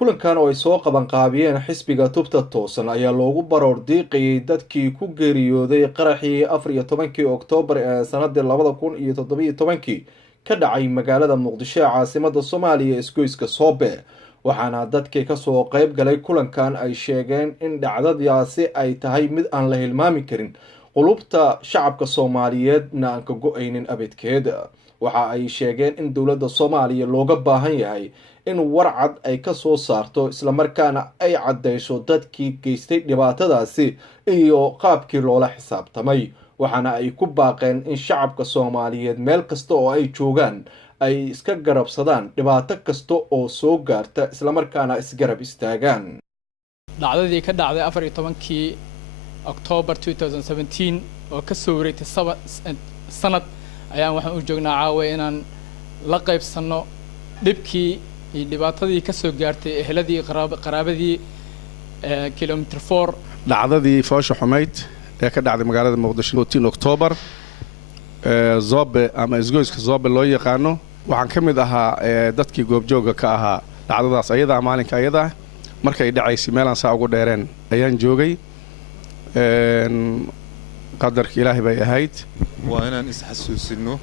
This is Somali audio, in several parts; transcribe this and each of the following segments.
kulankan oo ay soo qabanqaabiyeen xisbiga tubta toosan ayaa loogu baroor diiqayay dadkii ku geeriyooday qaraxii 14 Oktoobar ee sanadii 2017 ka dhacay magaalada Muqdisho ee caasimadda Soomaaliya isgoyska Soobe waxaana dadkii ka soo qayb galay kulankan ay sheegeen in dhacdadaasi ay tahay mid aan la hilmaami karin qulubta shacabka Soomaaliyeedna aan ka go'aynin abadkeeda waxa ay sheegeen in dowladda Soomaaliya looga baahan yahay in warcad ay ka soo saarto isla markaana ay cadeyso dadkii geystay dhibaatadaasi iyo qaabkii loola xisaabtamay waxaana ay ku baaqeen in shacabka Soomaaliyeed meel kasta oo ay joogaan ay iska garabsadaan dhibaato kasta oo soo gaarta isla markaana isgarab istaagaan dhacdadii ka dhacday 14 Oktoobar 2017 oo ka soo wareegtay sanad ayaan waxaan u joognaa caawa inaan la qaybsano dhibkii iyo dhibaatadii ka soo gaartay eheladii qaraabadii kilometer 4 dhacdadii foosha xumayd ee ka dhacday magaalada Muqdisho 14 Oktoobar Zoobe ama isgoyska Zoobe loo yaqaano waxaan ka mid ahaa dadkii goobjooga ka ahaa dhacdadaas ayada maalinka ayada markay dhacaysay meelan saa ugu dheereen ayaan joogay qadarka Ilaahay bay ahayd waa inaan is xasuusino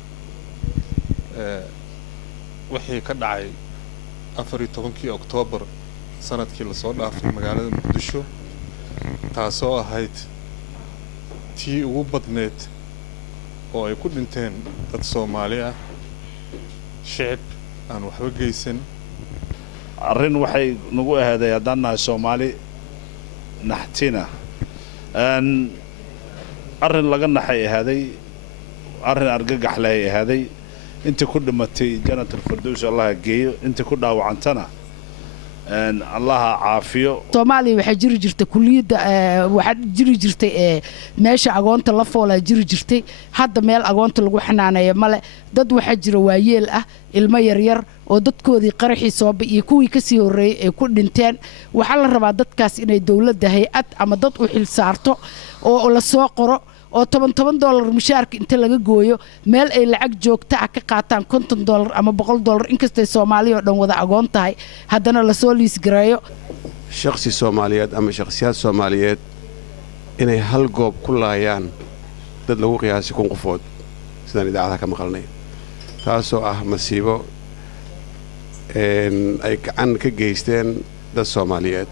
wixii ka dhacay 14 Oktoobar sanadkii la soo dhaafay magaalada Muqdisho taasoo ahayd tii ugu badneed oo ay ku dhinteen dad Soomaali ah shacab aan waxba geysan arrin waxay nagu ahaaday haddana Soomaali naxtina arrin laga naxay ahaaday arrin argagax leh ahaaday inta ku dhimatay jannatul firdaws Allah geeyo inta ku dhaawacantana Allah caafiyo Soomaaliya waxa jiri jirtay kuliyada waxa jiri jirtay meesha agoonta la foolaa jiri jirtay hadda meel agoonta lagu xanaaneeyo male dad waxa jira waayeel ah ilmo yar yar oo dadkoodii qaraxii Soobe iyo kuwii ka sii horeeyay ay ku dhinteen waxa la rabaa dadkaas inay dawladda hay'ad ama dad u xil saarto oo la soo qoro oo $10 mushaarka inta laga gooyo meel ay lacag joogta ah ka qaataan $50 ama $100 inkastoo Soomaaliya oo dhan wada agoon tahay haddana la soo liis gareeyo shakhsi Soomaaliyeed ama shakhsiyaad Soomaaliyeed inay hal goob ku laayaan dad lagu qiyaasay 1 qofood sidaan idaacadaha ka maqalnay taasoo ah masiibo ay gacan ka geysteen dad Soomaaliyeed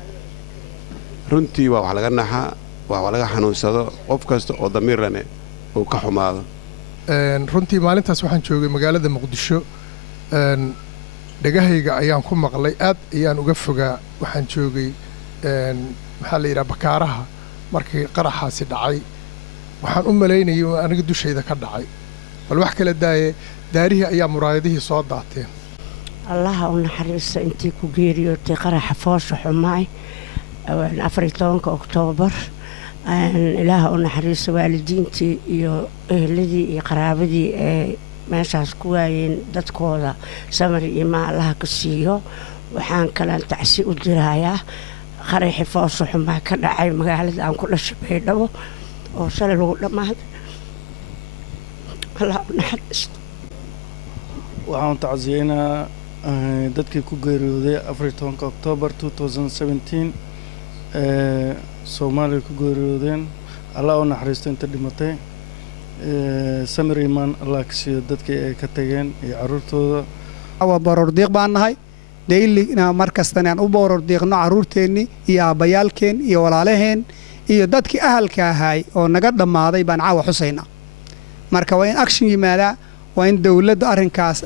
runtii waa wax laga naxaa waa laga xanuunsado qof kasta oo damiir leh oo ka xumaado runtii maalintaas waxaan joogay magaalada Muqdisho dhagahayga ayaan ku maqlay aad ayaan uga fogaa waxaan joogay maxaa la yiraahdaa bakaaraha markii qaraxaasi dhacay waxaan u maleynayay aniga dushayda ka dhacay bal wax kala daarihii ayaa muraayadihii soo daateen Allah u naxariisto intii ku geeriyootay qaraxa foosha xumaay 14 Oktoobar ilaah u naxariisto waalidiintii iyo eheladii iyo qaraabadii ee meeshaas ku waayeen dadkooda samir iyo ma Allah ka siiyo waxaan kala tacsi u dirayaa qaraxii foosha xumaa ka dhacay magaalada aan ku dhashay Baydhabo oo shalay lagu dhamaaday Allah u naxariisto waxaan tacsiyeynaa dadkii ku geeriyooday 14 Oktoobar 2017 Soomaaliya ku geeriyoodeen Allah u naxariisto inta dhimatay samir iman Allah ka siiyo dadkii ay ka tageen iyo carruurtooda waa baroor diiq baan nahay deeylina markastana aan u baroor diiqno carruurteenni iyo aabayaalkeen iyo walaalaheen iyo dadkii ahalka ahaay oo naga dhammaaday baan caawa xusaynaa marka waa in action yimaada waa in dawladda arrinkaas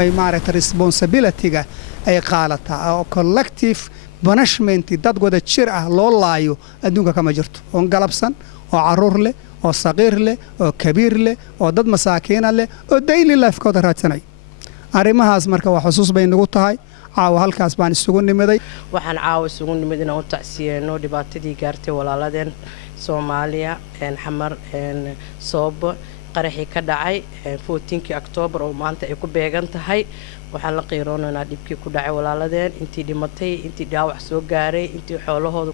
ay maaragtay responsibility-ga ay qaadataa oo collective punishment dad wada jir ah loo laayo adduunka kama jirto oo galabsan oo carruur leh oo saqiir leh oo kabiir leh oo dad masaakiin leh oo daily life-kooda raadsanay arrimahaas marka waa xusuus bay nagu tahay caawa halkaas baan isugu nimiday waxaan caawa isugu nimid inaan u tacsiyeeno dhibaatadii gaartay walaaladeen Soomaaliya xamar Soobe qaraxii ka dhacay 14 Oktoobar oo maanta ay ku beegan tahay waxaan la qiiroonaynaa dhibkii ku dhacay walaaladeen intii dhimatay intii dhaawac soo gaaray intii xoolahooda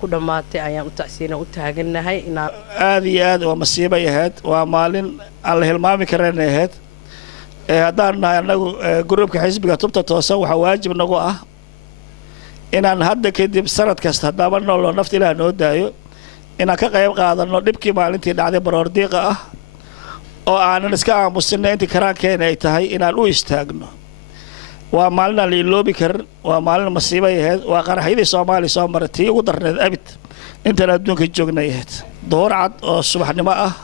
ku dhamaatay ayaan u tacsiina u taaganahay inaan aad iyo aad waa masiibo yahay waa maalin aan la hilmaami karin yahay haddaan nahay anagu gruubka xisbiga tubta toosan waxa waajib nagu ah inaan hadda kadib sanad kasta haddaaba nooloo nafta ilaah noo daayo inaan ka qayb qaadano dhibkii maalintii dhacday baroordiiqa ah oo aanan iska aamusinay intii karaankeena ay tahay inaan u istaagno waa maalin aan la iloobi karin waa maalin masiibay ahayd waa qaraxyadii soomaaliya soo maray tii ugu darneed abid intaan adduunka joognay ahayd duhur cad oo subaxnimo ah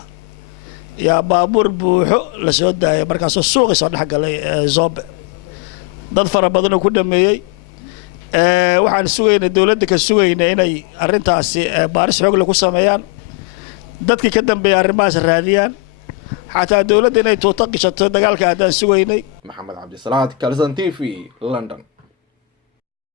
yaa baabuur buuxo la soo daayay markaasoo suuqii soo dhex galay Zobe dad fara badan oo ku dhameeyay waxaan sugaynay dawladda ka sugaynay inay arrintaasi baaris xoog leh ku sameeyaan dadkii ka dambeeyay arrimahaas raadiyaan xataa dawladda inay tuuta gashato dagaalka aadaan sugaynay maxamed cabdisalaad kalsan TV London